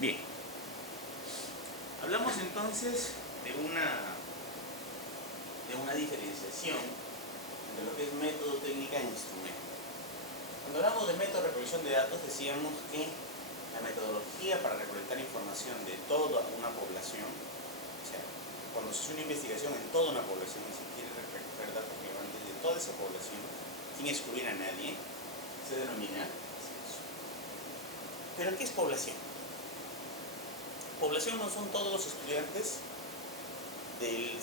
Bien, hablamos entonces de una diferenciación entre lo que es método, técnica e instrumento. Cuando hablamos de método de recolección de datos, decíamos que la metodología para recolectar información de toda una población, o sea, cuando se hace una investigación en toda una población y se quiere recoger datos relevantes de toda esa población, sin excluir a nadie, se denomina censo. ¿Pero qué es población? Población no son todos los estudiantes del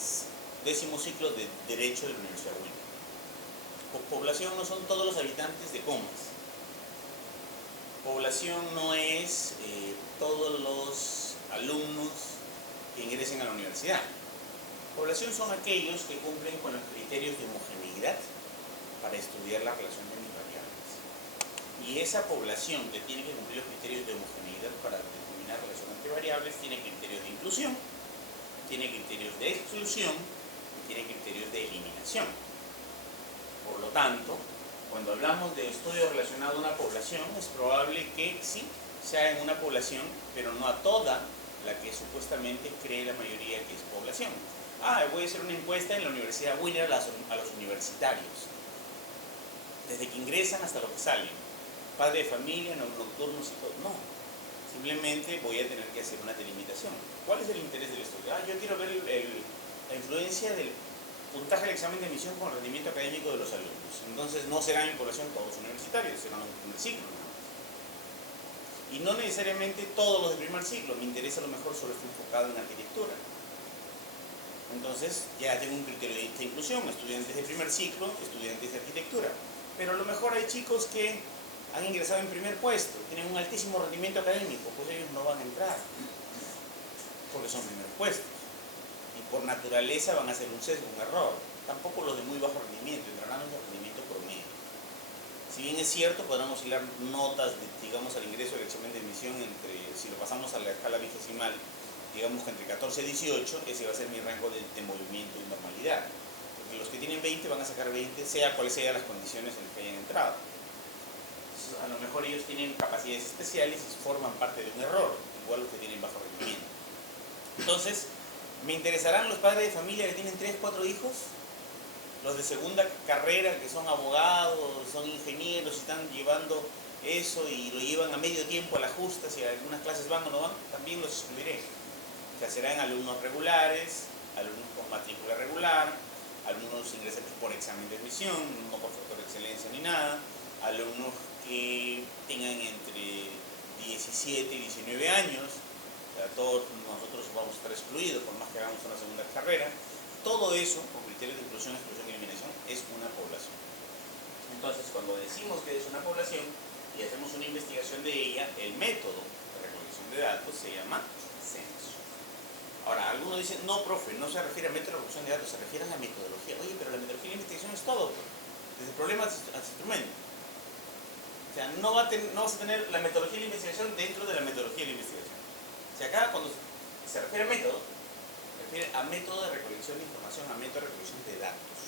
10º ciclo de Derecho de la Universidad Win. Población no son todos los habitantes de Comas. Población no es todos los alumnos que ingresen a la universidad. Población son aquellos que cumplen con los criterios de homogeneidad para estudiar la relación de mis variables. Y esa población que tiene que cumplir los criterios de homogeneidad para determinar relación entre variables tiene criterios de inclusión, tiene criterios de exclusión y tiene criterios de eliminación. Por lo tanto, cuando hablamos de estudio relacionado a una población, es probable que sí sea en una población, pero no a toda la que supuestamente cree la mayoría que es población. Voy a hacer una encuesta en la Universidad Wiener a los universitarios, desde que ingresan hasta lo que salen, padre de familia, nocturnos y todo. No, simplemente voy a tener que hacer una delimitación. ¿Cuál es el interés del estudio? Yo quiero ver la influencia del puntaje del examen de admisión con el rendimiento académico de los alumnos. Entonces no serán en población todos universitarios, serán los de primer ciclo. Y no necesariamente todos los de primer ciclo. Me interesa a lo mejor solo estoy enfocado en arquitectura. Entonces ya tengo un criterio de inclusión, estudiantes de primer ciclo, estudiantes de arquitectura. Pero a lo mejor hay chicos que han ingresado en primer puesto, tienen un altísimo rendimiento académico, pues ellos no van a entrar, porque son primer puestos. Y por naturaleza van a ser un sesgo, un error. Tampoco los de muy bajo rendimiento, entrarán en el rendimiento promedio. Si bien es cierto, podremos hilar notas, digamos, al ingreso del examen de admisión si lo pasamos a la escala vigesimal, digamos que entre 14 y 18, ese va a ser mi rango de movimiento y normalidad. Porque los que tienen 20 van a sacar 20, sea cuales sean las condiciones en las que hayan entrado. Entonces, a lo mejor ellos tienen capacidades especiales y forman parte de un error, igual los que tienen bajo rendimiento. Entonces, ¿me interesarán los padres de familia que tienen 3, 4 hijos? Los de segunda carrera que son abogados, son ingenieros y están llevando eso y lo llevan a medio tiempo a la justa, si algunas clases van o no van, también los excluiré. O sea, serán alumnos regulares, alumnos con matrícula regular, alumnos ingresantes por examen de admisión, no por factor de excelencia ni nada, alumnos que tengan entre 17 y 19 años, o sea, todos nosotros vamos a estar excluidos por más que hagamos una segunda carrera. Todo eso, con criterios de inclusión, exclusión y eliminación, es una población. Entonces, cuando decimos que es una población y hacemos una investigación de ella, el método de recolección de datos se llama censo. Ahora, algunos dicen, no, profe, no se refiere a método de recolección de datos, se refiere a la metodología. Oye, pero la metodología de investigación es todo, pues, desde problemas al instrumento. O sea, no vas a tener la metodología de la investigación dentro de la metodología de la investigación. O sea, acá cuando se refiere a método, se refiere a método de recolección de información, a método de recolección de datos.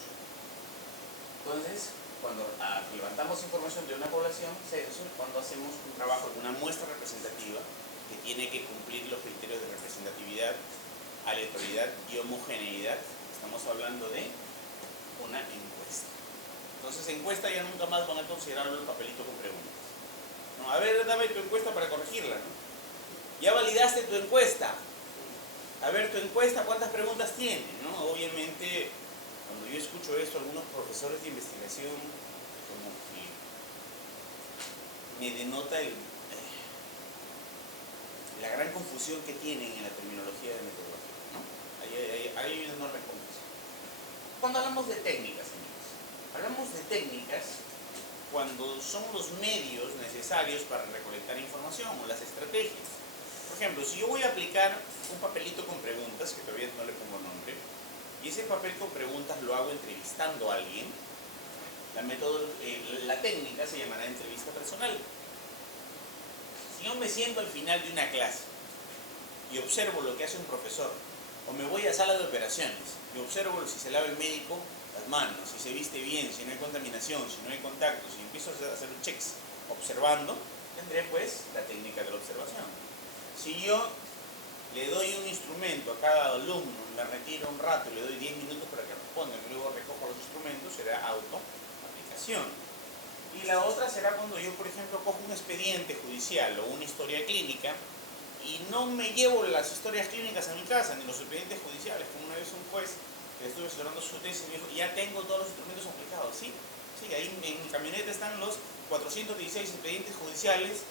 Entonces, cuando levantamos información de una población, censo, cuando hacemos un trabajo de una muestra representativa que tiene que cumplir los criterios de representatividad, aleatoriedad y homogeneidad, estamos hablando de una encuesta. Entonces, encuesta ya nunca más van a considerarlo el papelito con preguntas. No, a ver, dame tu encuesta para corregirla, ¿no? Ya validaste tu encuesta. A ver, tu encuesta, ¿cuántas preguntas tiene? ¿No? Obviamente, cuando yo escucho esto, algunos profesores de investigación como que me denota la gran confusión que tienen en la terminología de metodología, ¿no? Hay una enorme confusión. Cuando hablamos de técnicas, amigos, hablamos de técnicas cuando son los medios necesarios para recolectar información o las estrategias. Por ejemplo, si yo voy a aplicar un papelito con preguntas, que todavía no le pongo nombre, y ese papel con preguntas lo hago entrevistando a alguien, la técnica se llamará entrevista personal. Si yo me siento al final de una clase y observo lo que hace un profesor, o me voy a sala de operaciones y observo si se lava el médico las manos, si se viste bien, si no hay contaminación, si no hay contacto, si empiezo a hacer checks observando, tendré pues la técnica de la observación. Si yo le doy un instrumento a cada alumno, me retiro un rato y le doy 10 minutos para que responda, y luego recojo los instrumentos, será autoaplicación. Y la otra será cuando yo, por ejemplo, cojo un expediente judicial o una historia clínica y no me llevo las historias clínicas a mi casa, ni los expedientes judiciales, como una vez un juez que estuve asesorando su tesis me dijo, ya tengo todos los instrumentos aplicados. Sí, sí, ahí en mi camioneta están los 416 expedientes judiciales.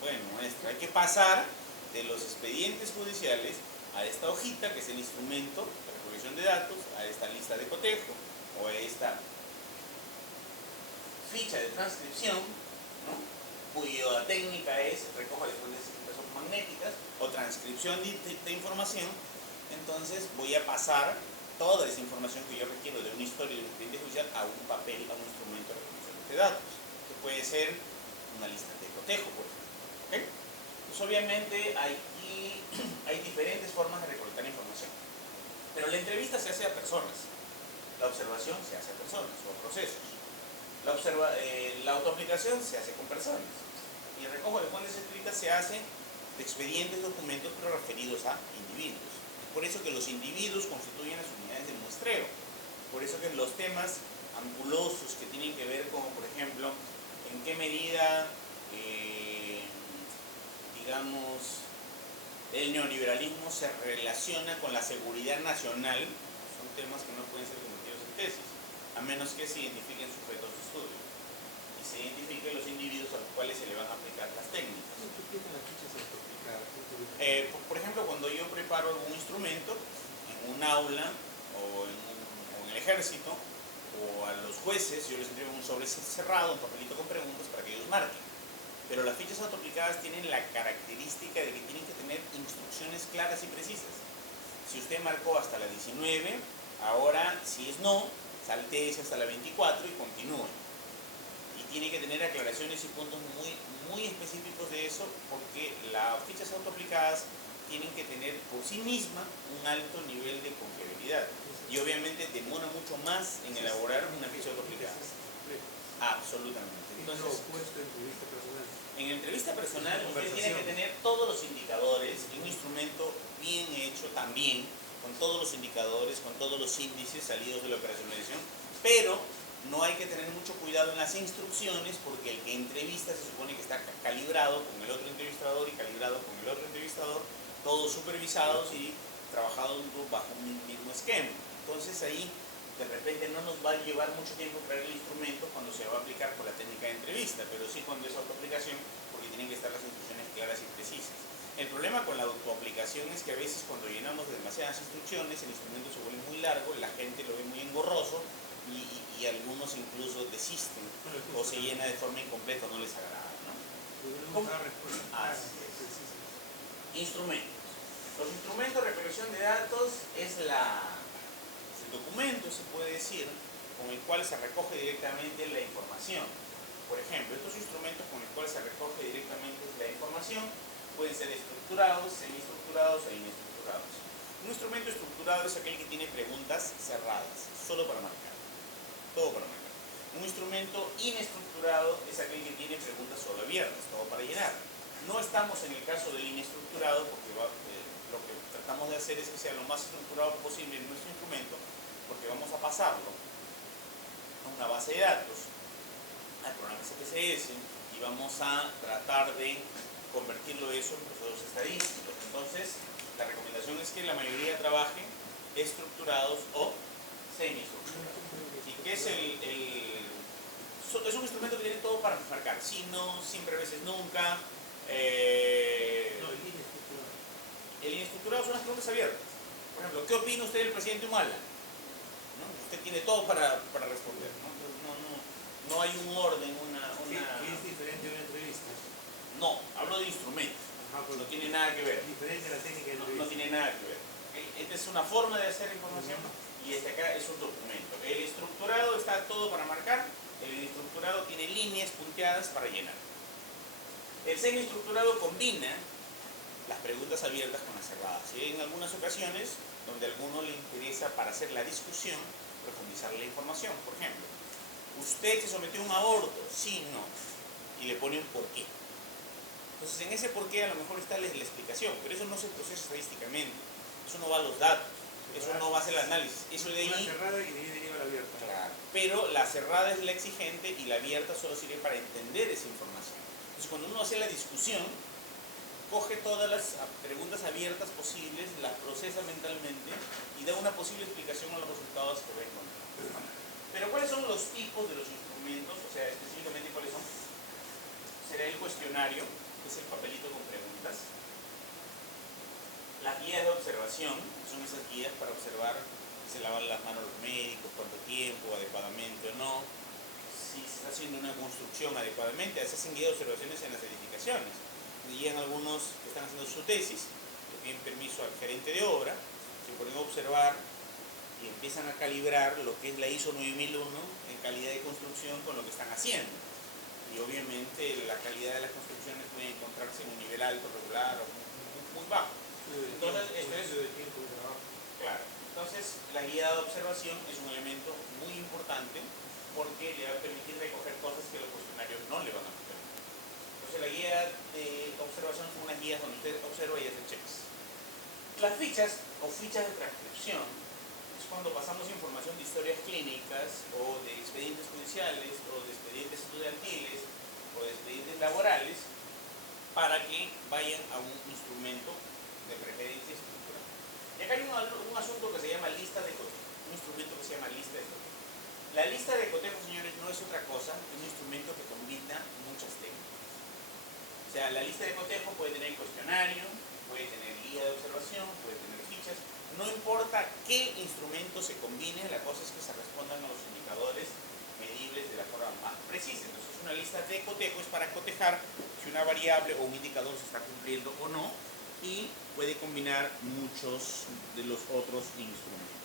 Bueno, maestra, hay que pasar de los expedientes judiciales a esta hojita, que es el instrumento de recolección de datos, a esta lista de cotejo, o a esta ficha de transcripción, ¿no?, cuya técnica es recoger fuentes magnéticas o transcripción de información. Entonces voy a pasar toda esa información que yo requiero de una historia de un expediente judicial a un papel, a un instrumento de recolección de datos, que puede ser una lista de cotejo, por ejemplo. ¿Okay? Pues obviamente hay diferentes formas de recolectar información, pero la entrevista se hace a personas, la observación se hace a personas o a procesos, la autoaplicación se hace con personas, y el recojo de fuentes escritas se hace de expedientes, documentos, pero referidos a individuos. Es por eso que los individuos constituyen las unidades de muestreo, por eso que los temas angulosos que tienen que ver con, por ejemplo, en qué medida digamos, el neoliberalismo se relaciona con la seguridad nacional, son temas que no pueden ser convertidos en tesis, a menos que se identifiquen sujetos de estudio y se identifiquen los individuos a los cuales se le van a aplicar las técnicas. Por ejemplo, cuando yo preparo algún instrumento en un aula o en el ejército, o a los jueces, yo les entrego un sobre cerrado, un papelito con preguntas para que ellos marquen. Pero las fichas autoaplicadas tienen la característica de que tienen que tener instrucciones claras y precisas. Si usted marcó hasta la 19, ahora si es no, saltéese hasta la 24 y continúe. Y tiene que tener aclaraciones y puntos muy específicos de eso, porque las fichas autoaplicadas tienen que tener por sí misma un alto nivel de confiabilidad. Y obviamente demora mucho más en elaborar una ficha autoaplicada. Absolutamente. Entonces, en entrevista personal usted tiene que tener todos los indicadores, un instrumento bien hecho también, con todos los indicadores, con todos los índices salidos de la operacionalización, pero no hay que tener mucho cuidado en las instrucciones, porque el que entrevista se supone que está calibrado con el otro entrevistador y calibrado con el otro entrevistador, todos supervisados y trabajados bajo un mismo esquema. Entonces ahí de repente no nos va a llevar mucho tiempo crear el instrumento cuando se va a aplicar con la técnica de entrevista, pero sí cuando es autoaplicación, porque tienen que estar las instrucciones claras y precisas. El problema con la autoaplicación es que a veces cuando llenamos demasiadas instrucciones, el instrumento se vuelve muy largo, la gente lo ve muy engorroso y algunos incluso desisten o se llena de forma incompleta, no les agrada, ¿no? Así es. Instrumentos. Los instrumentos de recolección de datos es el documento, se puede decir, con el cual se recoge directamente la información. Por ejemplo, estos instrumentos con los cuales se recoge directamente la información pueden ser estructurados, semiestructurados e inestructurados. Un instrumento estructurado es aquel que tiene preguntas cerradas, solo para marcar, todo para marcar. Un instrumento inestructurado es aquel que tiene preguntas solo abiertas, todo para llenar. No estamos en el caso del inestructurado porque lo que tratamos de hacer es que sea lo más estructurado posible en nuestro instrumento, porque vamos a pasarlo a una base de datos, al programa SPSS, y vamos a tratar de convertirlo eso en procesos estadísticos. Entonces, la recomendación es que la mayoría trabaje estructurados o semiestructurados. ¿Y qué es es un instrumento que tiene todo para marcar? Si no, siempre, a veces nunca. El inestructurado son las preguntas abiertas. Por ejemplo, ¿qué opina usted del presidente Humala? ¿No? Usted tiene todo para responder. No hay un orden, ¿Qué es diferente de una entrevista? No, hablo de instrumentos. No tiene nada que ver. Diferente a la técnica de No entrevista. tiene nada que ver. Esta es una forma de hacer información y este acá es un documento. El estructurado está todo para marcar, el inestructurado tiene líneas punteadas para llenar. El semiestructurado combina las preguntas abiertas con las cerradas. Y hay en algunas ocasiones donde a alguno le interesa, para hacer la discusión, profundizar la información. Por ejemplo, ¿usted se sometió a un aborto? Sí, no. Y le pone un por qué. Entonces, en ese por qué a lo mejor está la explicación, pero eso no se procesa estadísticamente, eso no va a los datos, eso no va a ser el análisis, eso de Una ahí... cerrada y de ahí deriva la abierta. Claro, pero la cerrada es la exigente y la abierta solo sirve para entender esa información. Entonces, cuando uno hace la discusión, coge todas las preguntas abiertas posibles, las procesa mentalmente y da una posible explicación a los resultados que va a encontrar. Pero ¿cuáles son los tipos de los instrumentos? O sea, específicamente ¿cuáles son? Será el cuestionario, que es el papelito con preguntas. Las guías de observación, que son esas guías para observar si se lavan las manos los médicos, cuánto tiempo, adecuadamente o no, si se está haciendo una construcción adecuadamente. A veces hacen guías de observaciones en las edificaciones. Llegan algunos que están haciendo su tesis, le piden permiso al gerente de obra, se ponen a observar y empiezan a calibrar lo que es la ISO 9001 en calidad de construcción con lo que están haciendo. Y obviamente la calidad de las construcciones puede encontrarse en un nivel alto, regular o muy bajo. Entonces, claro. Entonces, la guía de observación es un elemento muy importante porque le va a permitir recoger cosas que los cuestionarios no le van a permitir. Entonces, la guía de observación son unas guías donde usted observa y hace checks. Las fichas o fichas de transcripción es cuando pasamos información de historias clínicas o de expedientes judiciales o de expedientes estudiantiles o de expedientes laborales para que vayan a un instrumento de preferencia estructural. Y acá hay un asunto que se llama lista de cotejo, un instrumento que se llama lista de cotejo. La lista de cotejo, señores, no es otra cosa que un instrumento que combina muchas técnicas. O sea, la lista de cotejo puede tener cuestionario, puede tener guía de observación, puede tener fichas. No importa qué instrumento se combine, la cosa es que se respondan a los indicadores medibles de la forma más precisa. Entonces, una lista de cotejo es para cotejar si una variable o un indicador se está cumpliendo o no, y puede combinar muchos de los otros instrumentos.